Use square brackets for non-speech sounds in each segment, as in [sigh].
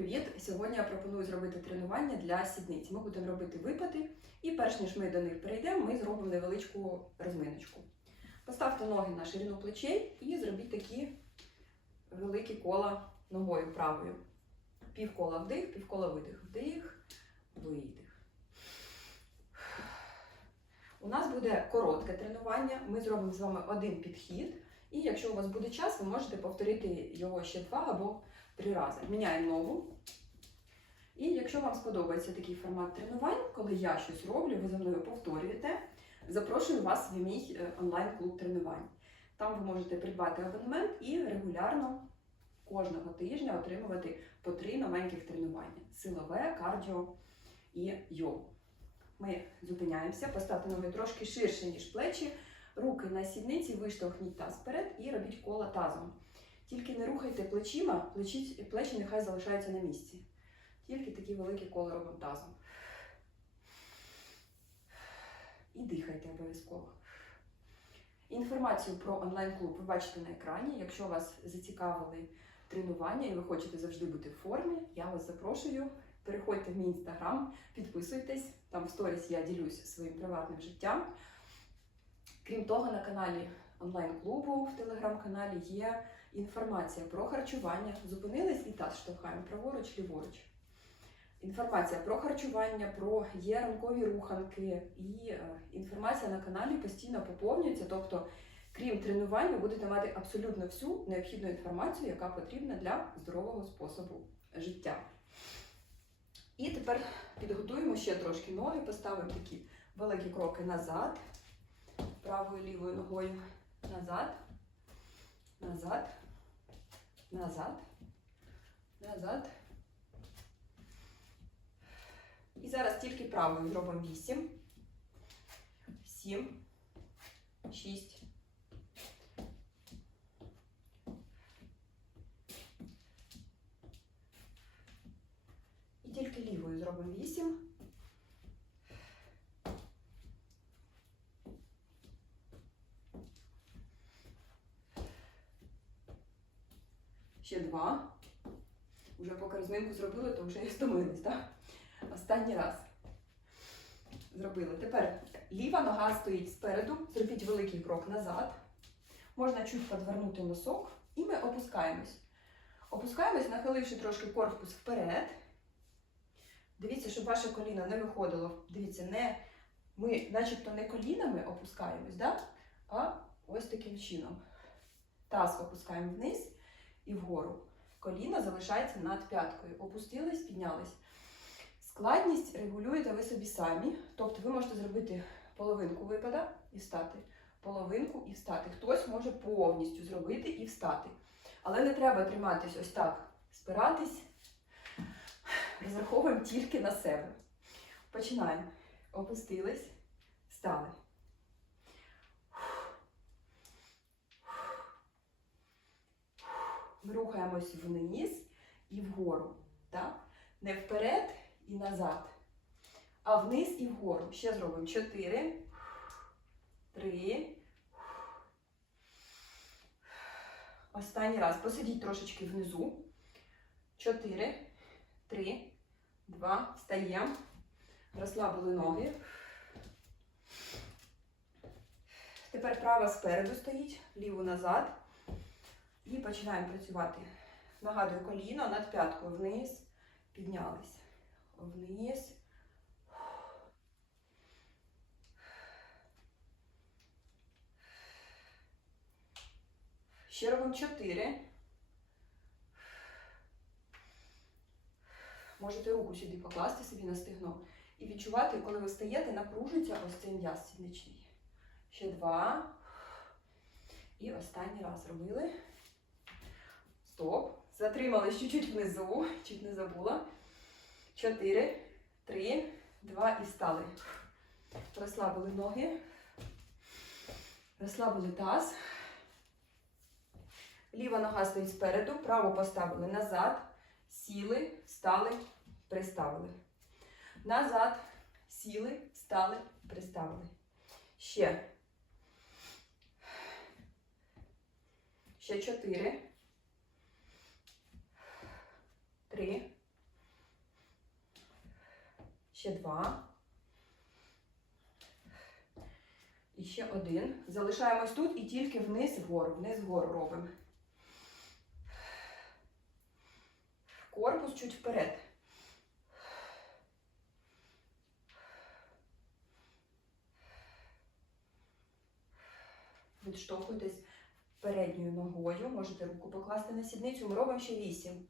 Привіт! Сьогодні я пропоную зробити тренування для сідниць. Ми будемо робити випади, і перш ніж ми до них перейдемо, ми зробимо невеличку розминочку. Поставте ноги на ширину плечей і зробіть такі великі кола ногою правою. Півкола вдих, півкола видих. Вдих, видих. У нас буде коротке тренування. Ми зробимо з вами один підхід. І якщо у вас буде час, ви можете повторити його ще два або три рази. Міняємо ногу. І якщо вам сподобається такий формат тренувань, коли я щось роблю, ви за мною повторюєте, запрошую вас в мій е, онлайн-клуб тренувань. Там ви можете придбати абонемент і регулярно кожного тижня отримувати по три новеньких тренування: силове, кардіо і йогу. Ми зупиняємося, поставте ноги трошки ширше, ніж плечі, руки на сідниці, виштовхніть таз вперед і робіть коло тазом. Тільки не рухайте плечима, плечі, плечі нехай залишаються на місці. Тільки такі великі кола робимо тазом. І дихайте обов'язково. Інформацію про онлайн-клуб ви бачите на екрані. Якщо вас зацікавили тренування і ви хочете завжди бути в формі, я вас запрошую. Переходьте в мій інстаграм, підписуйтесь. Там в сторіс я ділюсь своїм приватним життям. Крім того, на каналі онлайн-клубу в телеграм-каналі є інформація про харчування. Зупинились і таз штовхаємо праворуч, ліворуч. Інформація про харчування, про є ранкові руханки, і е, інформація на каналі постійно поповнюється. Тобто, крім тренувань, ви будете мати абсолютно всю необхідну інформацію, яка потрібна для здорового способу життя. І тепер підготуємо ще трошки ноги, поставимо такі великі кроки назад, правою лівою ногою назад, назад, назад, назад. І зараз тільки правою зробимо 8, 7, 6, 'І тільки лівою зробимо 8. Ще два. Уже поки розминку зробили, то вже я стомилась, так? Останній раз. Зробили. Тепер ліва нога стоїть спереду, зробіть великий крок назад. Можна чуть подвернути носок, і ми опускаємось. Опускаємось, нахиливши трошки корпус вперед. Дивіться, щоб ваше коліно не виходило. Дивіться, не, ми начебто не колінами опускаємось, да? а ось таким чином. Таз опускаємо вниз і вгору. Коліно залишається над п'яткою. Опустились, піднялись. Складність регулюєте ви собі самі. Тобто ви можете зробити половинку випада і встати. Половинку і встати. Хтось може повністю зробити і встати. Але не треба триматись ось так, спиратись. Розраховуємо тільки на себе. Починаємо. Опустились, встали. Ми рухаємось вниз і вгору. Так? Не вперед і назад, а вниз і вгору. Ще зробимо 4, 3. Останній раз. Посидіть трошечки внизу. 4, 3, 2. Встаємо. Розслабили ноги. Тепер права спереду стоїть, ліву назад. І починаємо працювати. Нагадую коліно над п'яткою вниз. Піднялись. Вниз. Ще робимо 4. Можете руку сюди покласти собі на стегно і відчувати, коли ви встаєте, напружується ось цей м'яз сідничний. Ще два. І останній раз робили. Стоп. Затримались чуть-чуть внизу, чуть не забула. Чотири, три, два і стали. Розслабили ноги. Розслабили таз. Ліва нога стоїть спереду, праву поставили назад, сіли, встали, приставили. Назад, сіли, встали, приставили. Ще. Ще чотири. Три, Ще два. І ще один. Залишаємось тут і тільки вниз вгору. Вниз вгору робимо. Корпус чуть вперед. Відштовхуйтесь передньою ногою. Можете руку покласти на сідницю. Ми робимо ще вісім.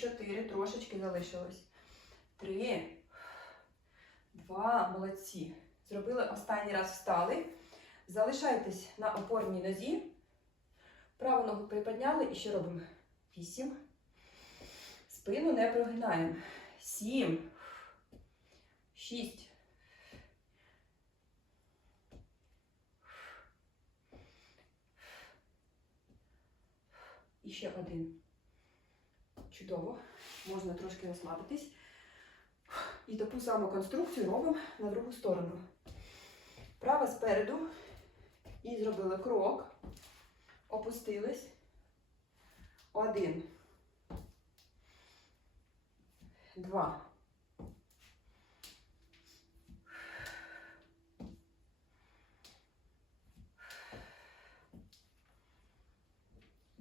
Чотири. Трошечки залишилось. Три. Два. Молодці. Зробили останній раз встали. Залишайтесь на опорній нозі. Праву ногу приподняли і ще робимо. Вісім. Спину не прогинаємо. Сім. Шість. І ще один. Чудово. Можна трошки розслабитись. І таку саму конструкцію робимо на другу сторону. Права спереду. І зробили крок. Опустились. Один. Два.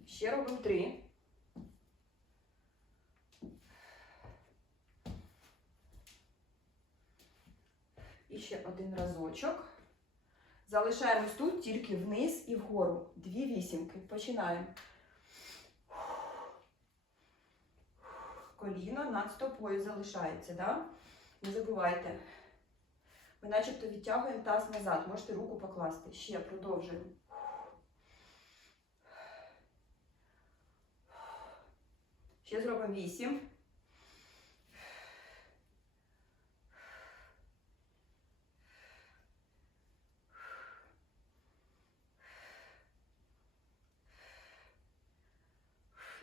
Ще робимо три. І ще один разочок. Залишаємось тут тільки вниз і вгору. Дві вісімки. Починаємо. Коліно над стопою залишається, да? Не забувайте. Ми начебто відтягуємо таз назад. Можете руку покласти. Ще продовжуємо. Ще зробимо вісім.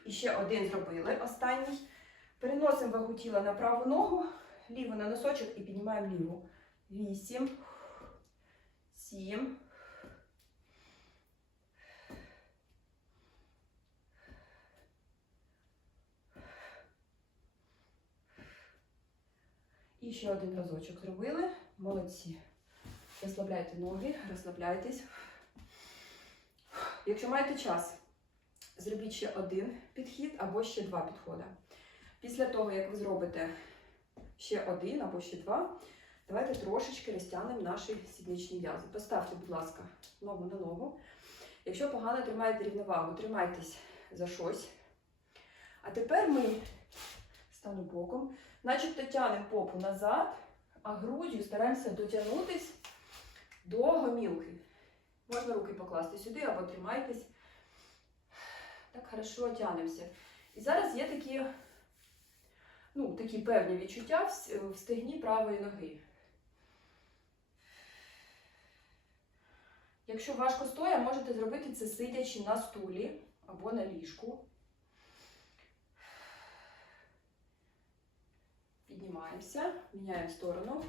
І ще один зробили, останній. Переносимо вагу тіла на праву ногу, ліву на носочок і піднімаємо ліву. Вісім, сім. І ще один разочок зробили. Молодці. Розслабляйте ноги, розслабляйтесь. Якщо маєте час, зробіть ще один підхід або ще два підходи. Після того, як ви зробите ще один або ще два, давайте трошечки розтягнемо наші сідничні м'язи. Поставте, будь ласка, ногу на ногу. Якщо погано тримаєте рівновагу, тримайтесь за щось. А тепер ми стану боком, начебто тянемо попу назад, а груддю стараємося дотягнутись до гомілки. Можна руки покласти сюди або тримайтесь. Так хорошо тянемося. І зараз є такі, ну, такі певні відчуття в стегні правої ноги. Якщо важко стоя, можете зробити це сидячи на стулі або на ліжку. Піднімаємося, міняємо сторону.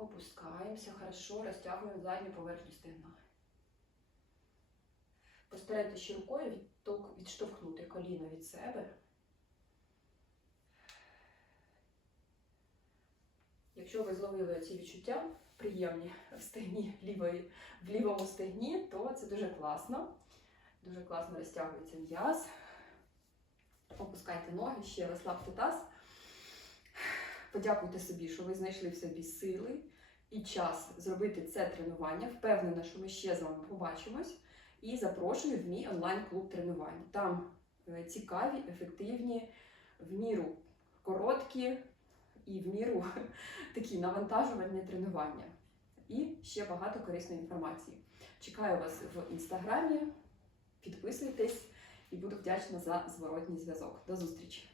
Опускаємося, хорошо, розтягуємо задню поверхню стегна. Постарайтеся ще рукою відток- відштовхнути коліно від себе. Якщо ви зловили ці відчуття приємні в стегні лівої, в лівому стегні, то це дуже класно. Дуже класно розтягується м'яз. Опускайте ноги, ще розслабте таз. Подякуйте собі, що ви знайшли в собі сили і час зробити це тренування. Впевнена, що ми ще з вами побачимось. І запрошую в мій онлайн-клуб тренувань. Там е, цікаві, ефективні, в міру короткі і в міру [laughs] такі навантажувальні тренування. І ще багато корисної інформації. Чекаю вас в інстаграмі. Підписуйтесь і буду вдячна за зворотній зв'язок. До зустрічі!